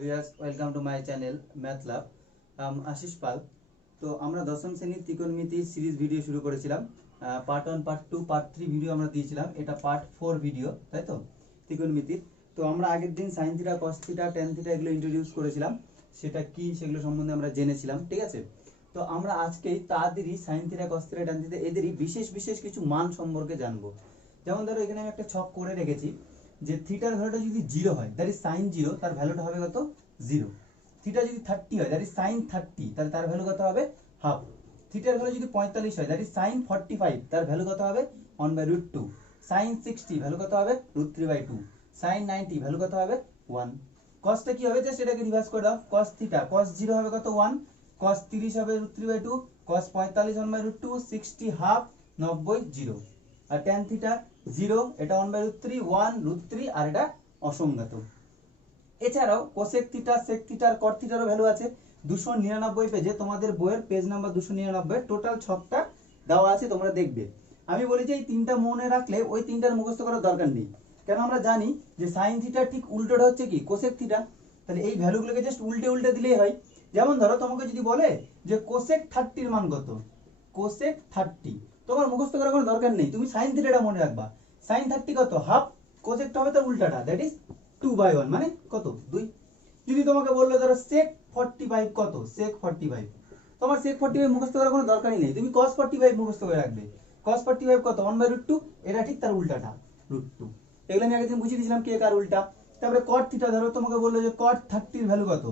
Viewers welcome to my channel math lab. Ashis Pal. তো আমরা দশম শ্রেণীর ত্রিকোণমিতি সিরিজ ভিডিও শুরু করেছিলাম। পার্ট 1 পার্ট 2 পার্ট 3 ভিডিও আমরা দিয়েছিলাম, এটা পার্ট 4 ভিডিও, তাই তো ত্রিকোণমিতির। তো আমরা আগের দিন sign theta cos theta tan theta এগুলো ইন্ট্রোডিউস করেছিলাম, সেটা কি সেগুলো সম্বন্ধে আমরা জেনেছিলাম, ঠিক আছে। তো আমরা আজকেই তাদেরই sine theta cos theta tan theta এদেরই বিশেষ বিশেষ কিছু মান সম্পর্কে জানবো। যেমন ধরো এখানে আমি একটা ছক করে রেখেছি যে থিটার ভ্যালুটা যদি 0 হয়, দ্যাট ইজ সাইন 0, তার ভ্যালুটা হবে কত? 0। থিটা যদি 30 হয়, দ্যাট ইজ সাইন 30, তাহলে তার ভ্যালু কত হবে? হাফ। থিটার ভ্যালু যদি 45 হয়, দ্যাট ইজ সাইন 45, তার ভ্যালু কত হবে? 1/√2। সাইন 60 ভ্যালু কত হবে? √3/2। সাইন 90 ভ্যালু কত হবে? 1। কসটা কি হবে? জাস্ট এটাকে রিভার্স করে দাও। cos থিটা cos 0 হবে কত? 1। cos 30 হবে √3/2। cos 45 1/√2। 60 হাফ, 90 0। আর tan থিটা 0, এটা 1/√3, 1 √3, আর এটা অসংজ্ঞাত। এছাড়াও কোসেক থিটা সেক থিটা আর কট থিটারও ভ্যালু আছে। 299 পেজে, তোমাদের বইয়ের পেজ নাম্বার 299, টোটাল ছকটা দেওয়া আছে, তোমরা দেখবে। আমি বলি যে এই তিনটা মনে রাখলে ওই তিনটার মুখস্থ করার দরকার নেই, কেন আমরা জানি যে সাইন থিটা ঠিক উল্টোটা হচ্ছে কি? Cosec theta. তাহলে এই ভ্যালুগুলোকে জাস্ট উল্টে উল্টে দিলেই হয়। যেমন ধরো তোমাকে যদি বলে যে কোসেক 30 এর মান কত, কোসেক 30, তোমার মুখস্থ করার কোনো দরকার নেই, তুমি সাইন থিটাটা মনে রাখবা। সাইন 30 কত? হাফ। কোসেকটা হবে তার উল্টাটা, দ্যাট ইজ 2/1, মানে কত? 2। যদি তোমাকে বললো ধরো sec 45 কত? sec 45, তোমার sec 45 মুখস্থ করার কোনো দরকারই নেই, তুমি cos 45 মুখস্থ করে রাখবে। cos 45 কত? 1/√2, এটা ঠিক তার উল্টাটা, √2। এগুলো আমি আগের দিন বুঝিয়ে দিয়েছিলাম কে কার উল্টা। তারপরে cot থিটা, ধরো তোমাকে বললো যে cot 30 এর ভ্যালু কত,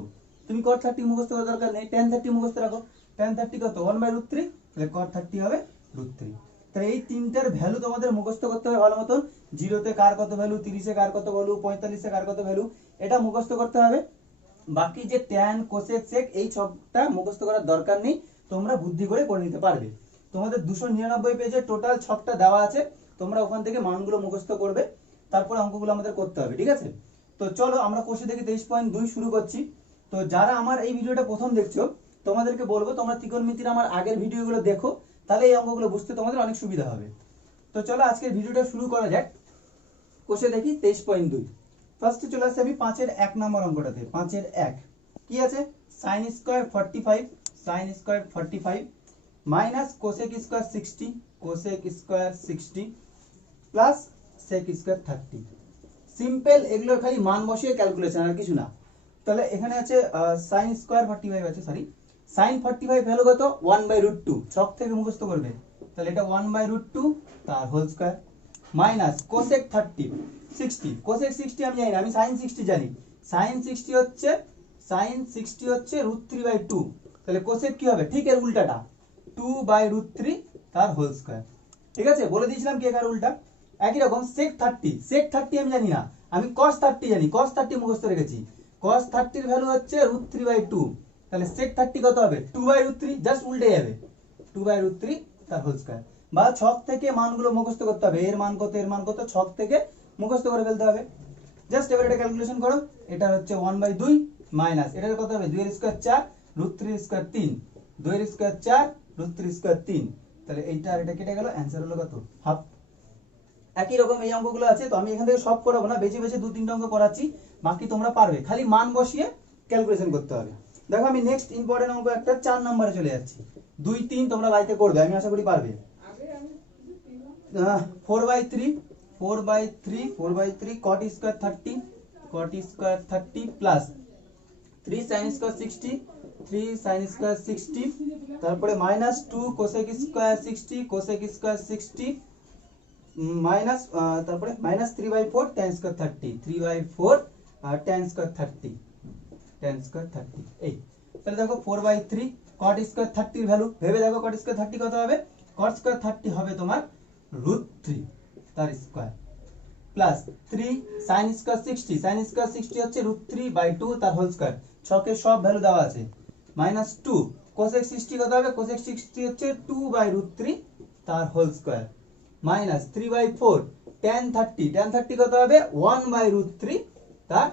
তুমি cot 30 মুখস্থ করার দরকার নেই, tan 30 মুখস্থ রাখো। tan 30 কত? 1/√3, তাহলে cot 30 হবে √3। তাহলে এই তিনটার ভ্যালু তোমাদের মুখস্থ করতে হবে ভালো মতন। 0 তে কার কত ভ্যালু, 30 এ কার কত ভ্যালু, 45 এ কার কত ভ্যালু, এটা মুখস্থ করতে হবে। বাকি যে ট্যান কোসেক সেক এই সবটা মুখস্থ করার দরকার নেই, তোমরা বুদ্ধি করে করে নিতে পারবে। তোমাদের 299 পেজে টোটাল ছকটা দেওয়া আছে, তোমরা ওখান থেকে মানগুলো মুখস্থ করবে, তারপর অঙ্কগুলো আমাদের করতে হবে, ঠিক আছে। তো চলো আমরা কোষে থেকে 23.2 শুরু করছি। তো যারা আমার এই ভিডিওটা প্রথম দেখছো, তোমাদেরকে বলবো তোমরা ত্রিকোণমিতির আমার আগের ভিডিওগুলো দেখো, তাহলে এই অঙ্কগুলো বুঝতে তোমাদের অনেক সুবিধা হবে। তো চলো আজকের ভিডিওটা শুরু করা যাক। কোষে দেখি 23.2। ফার্স্টে চলে আসছে আমি 5 এর 1 নম্বর অঙ্কটাতে। 5 এর 1 কি আছে? sin square 45, sin square 45 minus cosec square 60, cosec square 60 plus sec square 30। Simple, এগুলোর খালি মান বসিয়ে ক্যালকুলেশন, আর কিছু না। তাহলে এখানে আছে sin স্কয়ার 45 আছে, সরি sin 45 ভ্যালু কত? 1/√2, ছক থেকে মুখস্থ করবে। তাহলে এটা 1/√2 তার whole square minus cosec 30 60, cosec 60 আমি জানি না, আমি sin 60 জানি। sin 60 হচ্ছে √3/2, তাহলে কোসেক কি হবে? ঠিক এর উল্টাটা, 2/√3 তার হোল স্কয়ার। ঠিক আছে, বলে দিয়েছিলাম কে কার উল্টা। একই রকম sec 30 আমি জানি না, আমি cos 30 জানি, cos 30 মুখস্থ রেখেছি। cos 30 এর ভ্যালু হচ্ছে √3/2, তাহলে sec 30 কত হবে? 2/√3, জাস্ট উল্টে যাবে, 2/√3 তার হোল স্কয়ার। বা ছক থেকে মানগুলো মুখস্থ করতে হবে, এর মান কত এর মান কত, ছক থেকে মুখস্থ করে ফেলতে হবে। জাস্ট এবার এটা ক্যালকুলেশন করো। এটা হচ্ছে 1/2 মাইনাস এটার কত হবে? 2 এর স্কয়ার 4, √3 এর স্কয়ার 3, 2 এর স্কয়ার 4, √3 এর স্কয়ার 3, তাহলে এইটা আর এটা কেটে গেল, অ্যানসার হলো কত? হাফ। একই রকম এই অঙ্কগুলো আছে, তো আমি এখান থেকে সব করাবো না, বেছে বেছে 2-3টা অঙ্ক করাচ্ছি, বাকি তোমরা পারবে, খালি মান বসিয়ে ক্যালকুলেশন করতে হবে। দেখো আমি নেক্সট ইম্পর্টেন্ট অঙ্ক একটা 4 নম্বরে চলে যাচ্ছি। 2-3 তোমরা বাড়িতে করবে, আমি আশা করি পারবে। 4/3 cot square 30, cot square 30 plus 3 sin square 60, 3 sin square 60, তারপরে minus 2 cosec square 60, cosec square 60 minus, তারপরে মাইনাস 3/4 tan স্কয়ার 30, 3/4 আর tan স্কয়ার 30, tan স্কয়ার 30। এই তাহলে দেখো 4/3 cot স্কয়ার 30 এর ভ্যালু ভেবে দেখো, cot স্কয়ার 30 কত হবে? cot স্কয়ার 30 হবে তোমার √3 তার square plus 3 sin square 60, sin square 60 হচ্ছে √3/2 তার হোল স্কয়ার, ছকের সব ভ্যালু দেওয়া আছে। মাইনাস 2 cosec 60 কত হবে? cosec 60 হচ্ছে 2/√3 তার whole square minus 3/4 tan 30, tan 30 কত হবে? 1/√3 তার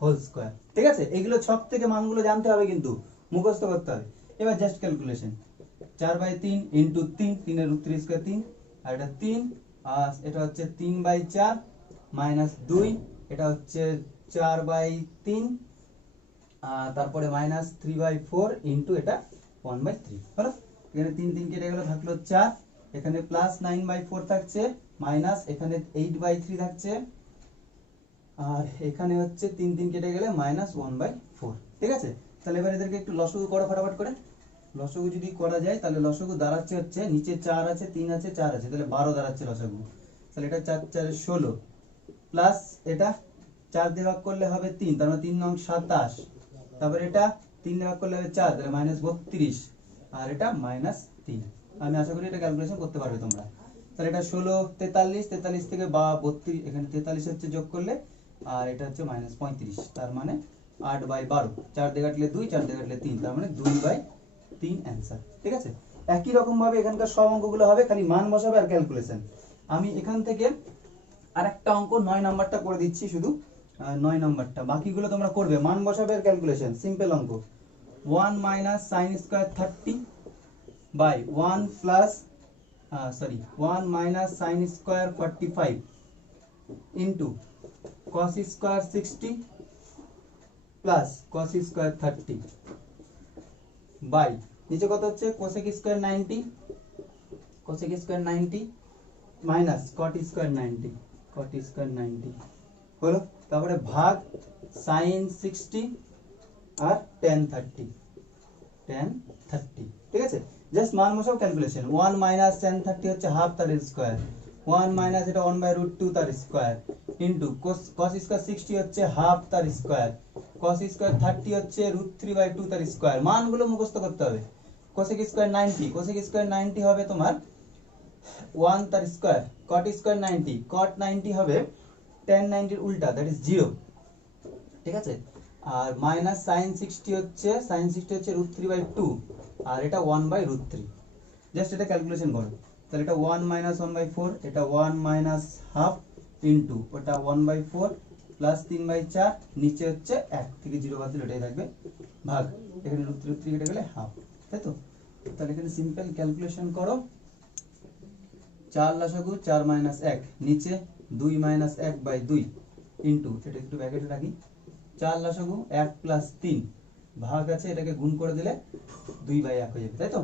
হোল স্কয়ার। ঠিক আছে, এগুলো ছক থেকে মানগুলো জানতে হবে, কিন্তু মুখস্থ করতে হবে। এবার জাস্ট ক্যালকুলেশন, 4/3 ইনটু 3, 3 এর √3 স্কয়ার 3, আর এটা 3, আর এটা হচ্ছে 3/4 মাইনাস 2, এটা হচ্ছে 4/3 তারপরে মাইনাস 3/4 ইন্টু এটা 1/3 হলো। এখানে 3 3 কেটে গেল, থাকলো 4। এখানে প্লাস 9/4 থাকছে, মাইনাস এখানে 8/3 থাকছে, আর এখানে হচ্ছে 3 3 কেটে গেলে মাইনাস 1/4। ঠিক আছে, তাহলে এবার এদেরকে একটু লসাগু করো ফটাফট করে। লসাগু যদি করা যায় তাহলে লসাগু দাঁড়াচ্ছে হচ্ছে, নিচে 4 আছে, 3 আছে, 4 আছে, তাহলে 12 দাঁড়াচ্ছে লসাগু। তাহলে এটা 4 4 16 প্লাস এটা 4 দিয়ে ভাগ করলে হবে 3, তার মানে 3 নং 27। তারপরে এটা 3 দিয়ে ভাগ করলে হবে 4, তাহলে মাইনাস 32, আর এটা মাইনাস 3। আমি আশা করি এটা ক্যালকুলেশন করতে পারবে তোমরা। তাহলে এটা 16 43, 43 থেকে বা 32, এখানে 43 হচ্ছে যোগ করলে, আর এটা হচ্ছে মাইনাস 35, তার মানে 8/12। 4 দিয়ে কাটলে 2, 4 দিয়ে কাটলে 3, তার মানে 2/3 অ্যান্সার। ঠিক আছে, একই রকম ভাবে এখানকার সব অঙ্কগুলো হবে, খালি মান বসাবে আর ক্যালকুলেশন। আমি এখান থেকে আরেকটা অঙ্ক 9 নাম্বারটা করে দিচ্ছি শুধু, 9 নাম্বারটা, বাকিগুলো তোমরা করবে, মান বসাবে আর ক্যালকুলেশন, সিম্পল অঙ্ক। 1 minus sine square 30 by 1 plus 1 minus sine square 45 into cos square 60 plus cos square 30 by নিচে কত হচ্ছে cosec square 90, cosec square 90 minus cot square 90, cot square 90 হলো। তারপরে ভাগ sin 60 আর tan 30, tan 30। ঠিক আছে, জাস্ট মান বসাও ক্যালকুলেশন। 1 মাইনাস tan 30 হচ্ছে হাফ তার স্কয়ার, 1 মাইনাস এটা 1/√2 তার স্কয়ার ইনটু cos স্কয়ার 60 হচ্ছে হাফ তার স্কয়ার, cos স্কয়ার 30 হচ্ছে √3/2 তার স্কয়ার। মানগুলো মুখস্থ করতে হবে। cosec স্কয়ার 90, cosec স্কয়ার 90 হবে তোমার 1 তার স্কয়ার, cot স্কয়ার 90, cot 90 হবে tan 90 এর উল্টা, দ্যাট ইজ 0। ঠিক আছে, আর মাইনাস sin 60 হচ্ছে √3/2, আর এটা 1/√3। জাস্ট এটা ক্যালকুলেশন করো। তাহলে এটা 1 মাইনাস 1/4, এটা 1 মাইনাস হাফ ইনটু ওটা 1/4 প্লাস 3/4, নিচে হচ্ছে 1 থেকে 0 বাদ দিলে এটাই থাকবে, ভাগ এখানে √3 কেটে গেলে হাফ, তাই তো। তাহলে এখানে সিম্পল ক্যালকুলেশন করো, 4 লসাগু 4 মাইনাস 1, নিচে 2 মাইনাস 1/2 ইনটু, এটা একটু ব্র্যাকেটে রাখি, 4 লসাগু 1 প্লাস 3 ভাগ আছে, এটাকে গুণ করে দিলে 2/1 হয়ে যাবে, তাই তো।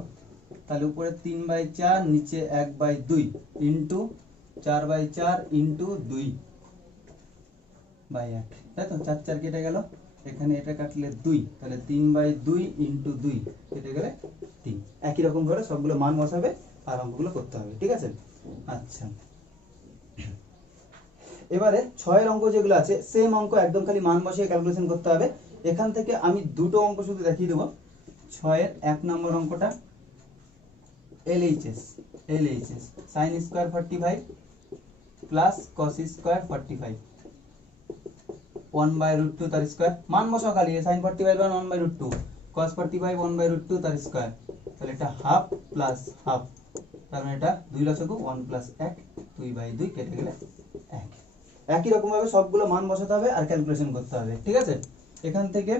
তাহলে উপরে 3/4, নিচে 1/2 ইনটু 4/4 ইনটু 2/1, তাই তো। 4 4 কেটে গেল, এখানে এটা কাটলে 2, তাহলে 3/2 ইনটু 2 কেটে গেলে 3। একই রকম করে সবগুলো মান বসাবে আর অঙ্কগুলো করতে হবে। ঠিক আছে, আচ্ছা এবারে 6 অঙ্ক যেগুলো আছে সেম অঙ্ক, একদম খালি মান বসিয়ে ক্যালকুলেশন করতে হবে। এখান থেকে আমি দুটো অঙ্ক শুধু দেখিয়ে দেবো। 6 1 নম্বর অঙ্কটা LHS sin square 45 plus cos square 45 1/√2 তার স্কয়ার। মান বসাও খালি, sin 45 মান 1/√2, cos 45 1/√2 তার স্কয়ার, তাহলে এটা হাফ প্লাস হাফ, তার মানে এটা 2 লসাগু 1 প্লাস 1, 2/2 কেটে গেলে 1। একই রকম ভাবে সবগুলো মান বসাতে হবে আর ক্যালকুলেশন করতে হবে। ঠিক আছে, এখান থেকে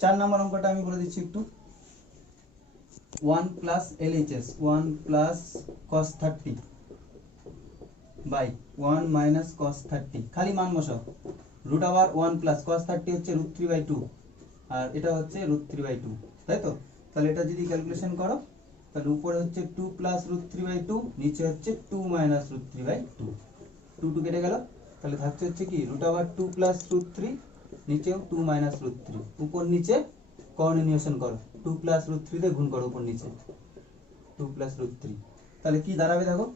4 নম্বর অঙ্কটা আমি বলে দিচ্ছি একটু। 1 plus LHS 1 plus cos 30 by 1 minus cos 30, খালি মান বসাও। রুট আবার 1 প্লাস cos 30 হচ্ছে √3/2, আর এটা হচ্ছে √3/2, তাই তো। তাহলে এটা যদি ক্যালকুলেশন করো, তাহলে উপরে হচ্ছে 2 প্লাস √3/2, নিচে হচ্ছে 2 মাইনাস √3/2, 2 2 কেটে গেল, তাহলে থাকছে হচ্ছে কি রুট আবার 2 প্লাস √3, নিচেও 2 মাইনাস √3, উপর নিচে কোঅর্ডিনেশন করো, 2 প্লাস √3 দিয়ে গুণ করো উপর নিচে, 2 প্লাস √3, তাহলে কি দাঁড়াবে দেখো,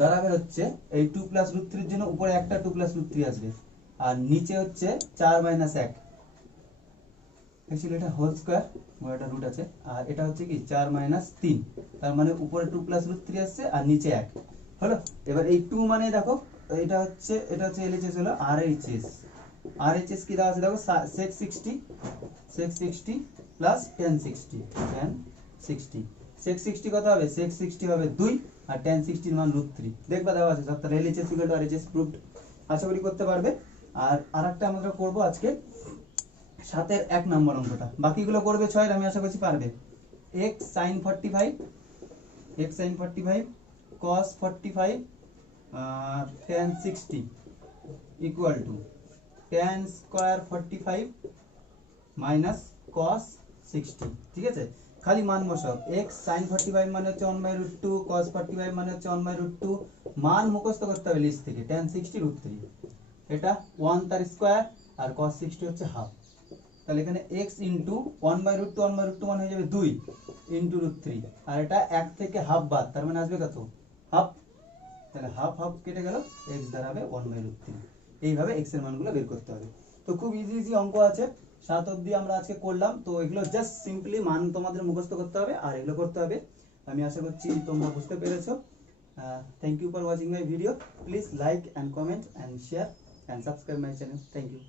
দাঁড়াবে হচ্ছে এই 2 প্লাস √3 এর জন্য উপরে একটা 2 প্লাস √3 আসবে, আর নিচে হচ্ছে 4 মাইনাস 1, অ্যাকচুয়ালি এটা হোল স্কয়ার, এটা রুট আছে, আর এটা হচ্ছে কি 4 মাইনাস 3, তার মানে উপরে 2 প্লাস √3 আসছে আর নিচে 1 হলো। এবার এই 2 মানে দেখো এটা হচ্ছে LHS হলো RHS কি দেওয়া আছে দেখো, sec 60 প্লাস tan 60, sec 60 কত হবে, sec 60 হবে 2, আর tan 60 এর মান √3, দেখবা দেওয়া আছে সব। তাহলে LHS RHS প্রুভড, আশা করি করতে পারবে। আর আরেকটা আমরা করব আজকে 7 এর 1 নম্বর অঙ্কটা, বাকিগুলো করবে 6 এর, আমি আশা করছি পারবে। x sin 45 cos 45 tan 60 equal to tan square 45 minus cos 60, ঠিক আছে। খালি মান বসাও, x sin 45 মানে হচ্ছে 1/√2, cos 45 মানে হচ্ছে 1/√2, মান মুখস্থ করতে হবে লিস্ট থেকে, tan 60 √3, এটা 1 তার স্কয়ার আর cos 60 হচ্ছে হাফ। তাহলে এখানে x ইনটু 1/√2, 1/√2 মানে হয়ে যাবে 2 ইনটু √3, আর এটা 1 থেকে হাফ বাদ, তার মানে আসবে কত, হাফ। তাহলে হাফ হাফ কেটে গেল, x দাঁড়াবে 1/√3। এইভাবে x এর মানগুলো বের করতে হবে। তো খুব ইজি ইজি অঙ্ক আছে, 7 অবধি আমরা আজকে করলাম। তো এগুলো জাস্ট সিম্পলি মান তোমাদের মুখস্থ করতে হবে আর এগুলো করতে হবে। আমি আশা করছি তোমরা বুঝতে পেরেছো। Thank you for watching my video. Please like and comment and share and subscribe my channel. Thank you.